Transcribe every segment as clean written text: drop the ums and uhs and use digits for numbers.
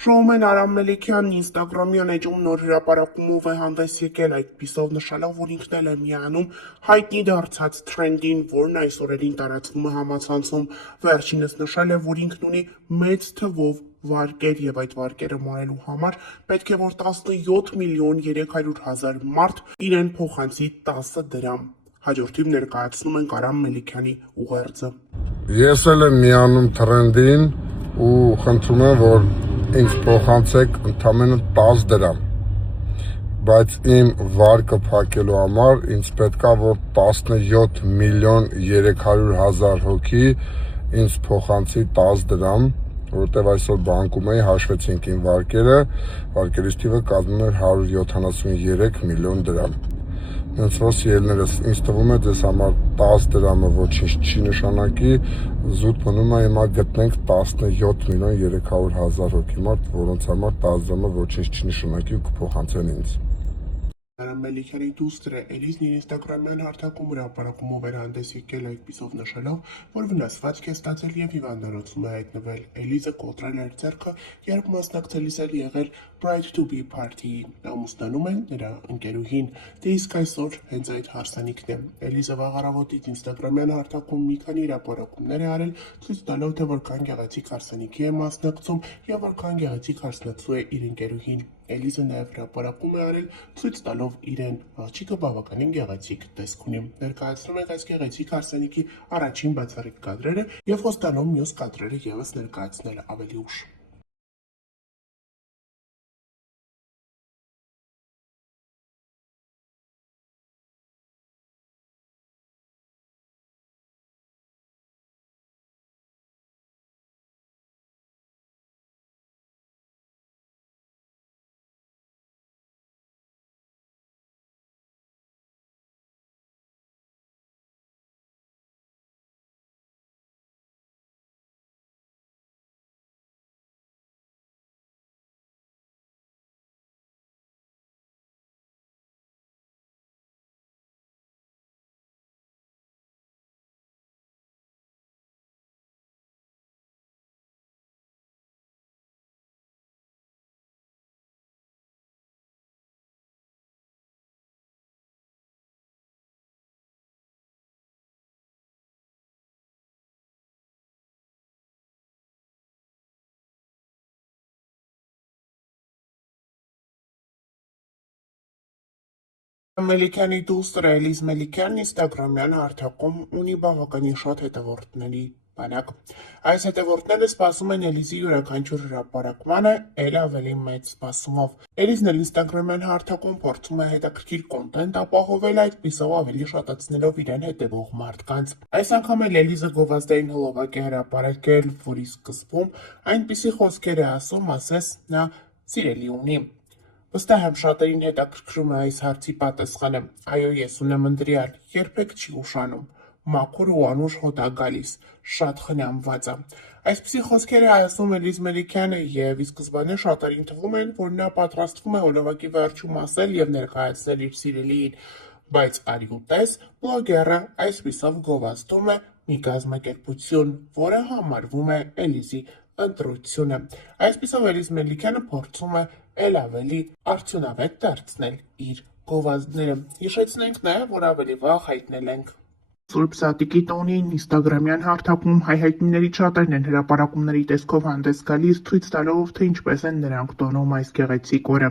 Շոումեն Արամ Մելիքյանն ինստագրամյան էջում նոր հրապարակումով է հանդես եկել, այդպիսով նշելով, որ ինքն էլ է միանում հայտնի դարձած թրենդին, որն այս օրերին տարածվում է համացանցում։ Վերջինս նշել է, որ ինքն ունի մեծ թվով վարկեր եւ այդ վարկերը մարելու համար պետք է որ 17 միլիոն 300 հազար մարդ իրեն փոխանցի 10 դրամ։ Հաջորդիվ ներկայացնում ենք Արամ Մելիքյանի ուղերձը։ Ես էլ եմ միանում թրենդին ու խնդրում եմ, որ ինձ փոխանցեք ընդամենը 10 դրամ, բայց իմ վարկը փակելու համար ինձ պետքա որ 17 միլիոն 300 հազար հոգի ինձ փոխանցի 10 դրամ, որովհետև այսօր բանկում էի, հաշվեցինք իմ վարկերից թիվը կազմում էր 173 միլիոն դրամ։ Հենց որ սիրելիներս, ինձ թվում է ձեզ համար 10 դրամը ոչինչ չի նշանակի, զուտ մնում է հիմա գտնենք 17 միլիոն 300 հազար հոգի մարդ, որոնց համար 10 դրամը ոչինչ չի նշանակի ու կփոխանցեն ինձ։ Արամ Մելիքյանի դուստրը Էլիզն իր ինստագրամյան հարթակում հրապարակումով էր հանդես եկել, այդպիսով նշելով, որ վնասվածք է ստացել եւ հիվանդանոցում է հայտնվել։ Էլիզը կոտրել էր ձեռքը, երբ մասնակցելիս էր եղել Pride to be party-ի։ Ամուսնանում է նրա ընկերուհին։ Դե իսկ այսօր հենց այդ հարսանիքն է։ Էլիզը վաղ առավոտից ինստագրամյան հարթակում մի քանի հրապարակումներ է արել, ցույց տալով, թե որքան գեղեցիկ հարսանիքի է մասնակցում եւ որքան գեղեցիկ հարսնացու է իր ընկերուհին։ Էլիզը նաև հրապարակում է արել, ցույց տալով իրեն աղջիկը բավականին գեղեցիկ տեսք ունի։ Ներկայացնում ենք այս գեղեցիկ հարսանիքի առաջին բացառիկ կադրերը եւ խոստանում մյուս կադրերը եւս ներկայացնել ավելի ուշ։ Մելիքյանի դուստրը Էլիզ Մելիքյանն ինստագրամյան հարթակում ունի բավականին շատ հետևորդների բանակ։ Այս հետևորդները սպասում են Էլիզի յուրաքանչյուր հրապարակմանը էլ ավելի մեծ սպասումով։ Էլիզն էլ ինստագրամյան հարթակում փորձում է հետաքրքիր կոնտենտ ապահովել, այդպիսով ավելի շատացնելով իրեն հետևող մարդկանց։ Այս անգամ էլ Էլիզը գովազդային հոլովակ է հրապարակել, որի սկզբում այնպիսի խոսքեր է ասում, ասես նա սիրելի ունի։ Վստահ եմ շատերին հետաքրքրում է այս հարցի պատասխանը։ Այո, ես ունեմ ընտրյալ, երբեք չի ուշանում։ Մաքուր ու անուշ հոտ ա գալիս, շատ խնամված ա։ Այսպիսի խոսքեր է ասում Էլիզ Մելիքյանը եւ ի սկզբանե շատերին թվում են, որ նա պատրաստվում է հոլովակի վերջում ասել եւ ներկայացնել իր սիրելիին, բայց արի ու տես, բլոգերը այսպիսով գովազդում է մի կազմակերպություն, որը համարվում է Էլիզի ընտրությունը։ Այսպիսով Էլիզ Մելիքյանը փորձում է էլ ավելի արդյունավետ դարձնել իր գովազդները։ Հիշեցնենք նաև, որ ավելի վաղ հայտնել ենք Սուրբ Սատիկի տոնին ինստագրամյան հարթակում հայհայտնիներից շատերն են հրապարակումների տեսքով հանդես գալիս, ցույց տալով, թե ինչպես են նրանք տոնում այս գեղեցիկ օրը։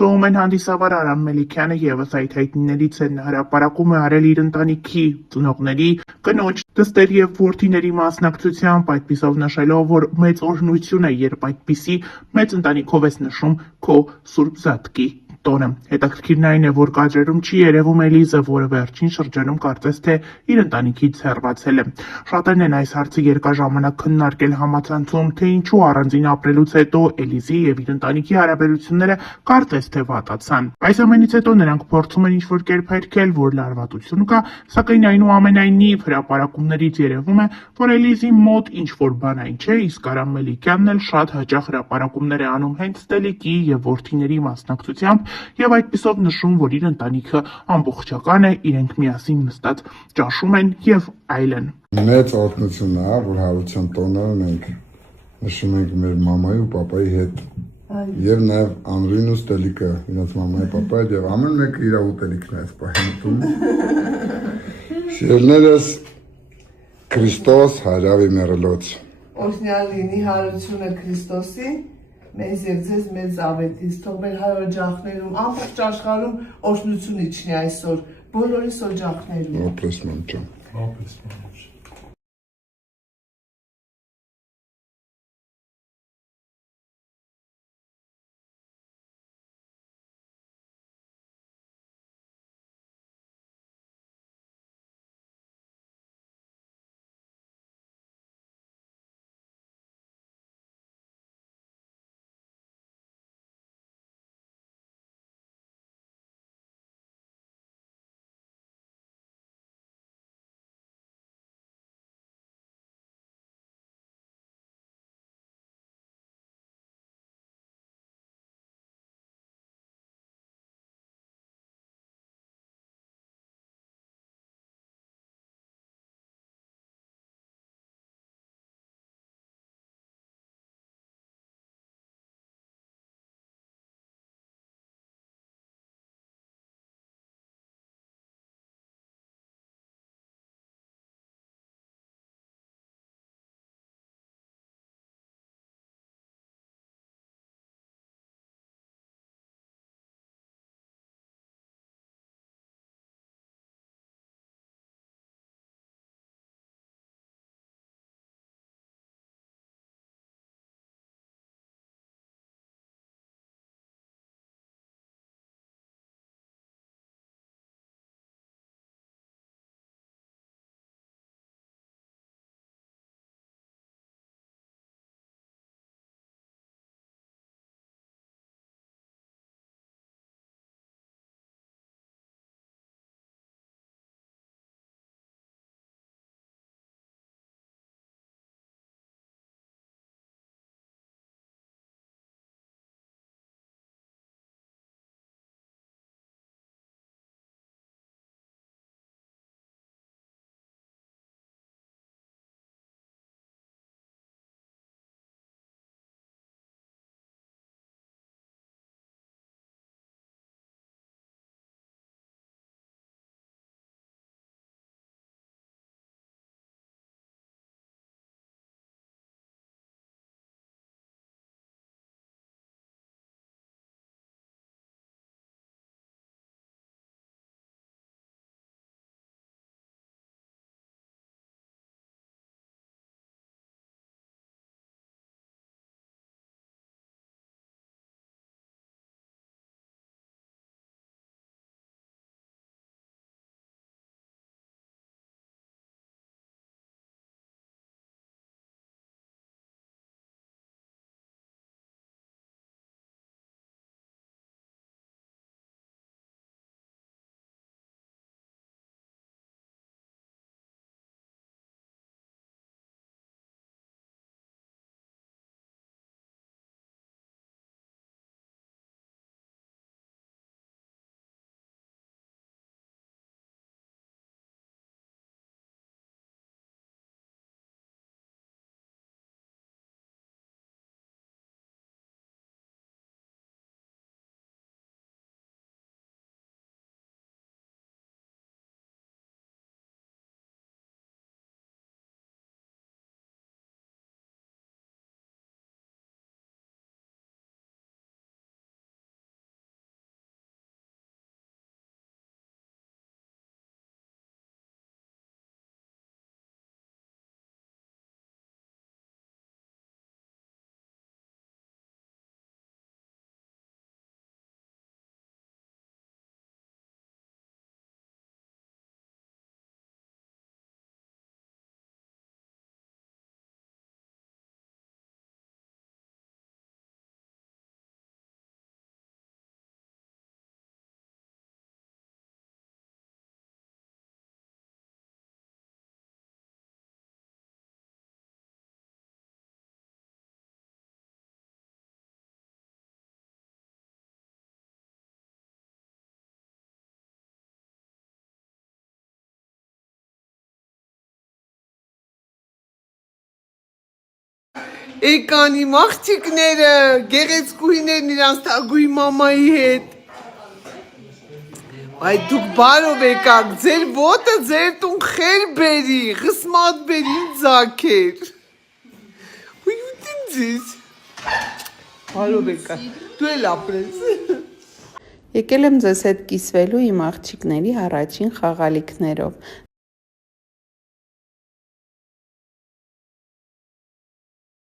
Շոումեն հանդիսավար Արամ Մելիքյանը եւս այդ հայտնիներից է, հրապարակում է արել իր ընտանիքի ծնողների, կնոջ, դստեր եւ որդիների մասնակցությամբ, այդպիսով նշելով, որ մեծ օրհնություն է, երբ այդպիսի մեծ ընտանիքով ես նշում քո Սուրբ Սատկի տոնը։ Հետաքրքիրն այն է, որ կադրերում չի երևում Էլիզը, որը վերջին շրջանում կարծես թե իր ընտանիքից հեռացել է։ Շատերն են այս հարցը երկար ժամանակ քննարկել համացանցում, թե ինչու առանձին ապրելուց հետո Էլիզի եւ իր ընտանիքի հարաբերությունները կարծես թե վատացան։ Այս ամենից հետո նրանք փորձում են ինչ-որ կերպ հերքել, որ լարվածություն կա, սակայն այնուամենայնիվ հրապարակումներից երևում է, որ Էլիզի մոտ ինչ-որ բան այն չէ, իսկ Արամ Մելիքյանն էլ շատ հաճախ հրապարակումներ է անում հենց Տելիկի եւ որդիների մասնակցությամբ եւ այդպիսով նշում, որ իր ընտանիքը ամբողջական է, իրենք միասին նստած ճաշում են եւ այլն։ Մեծ օրհնություն է, որ հարության տոնը մենք նշում ենք մեր մամայի ու պապայի հետ։ Եվ նաև Անրին ու Ստելիկը, իրենց մամայի պապայի եւ ամեն մեկը իր ուտելիքն է այս պահին։ Սիրելիներս, Քրիստոս հարավի մեռելոց։ Օրհնյալ լինի հարությունը Քրիստոսի, մեզ եւ ձեզ մեծ ավետից, թող մեր հայ օջախներում, ամբողջ աշխարհում օրհնություն իջնի այսօր, բոլորիս օջախներում։ Օպրես մամչան։ Ապրես Եկան իմ աղջիկները, գեղեցկուհիներն իրանց թագուհի մամայի հետ։ Այդ դուք բարով եկաք, ձեր ոտը ձեր տուն խեր բերի, խսմատ բերի ձակեր։ Ու յուտին ձեզ։ Բարով եկաք, դու էլ ապրես։ Եկել եմ ձեզ հետ կիսվելու իմ աղջիկների առաջին խաղալիքներով։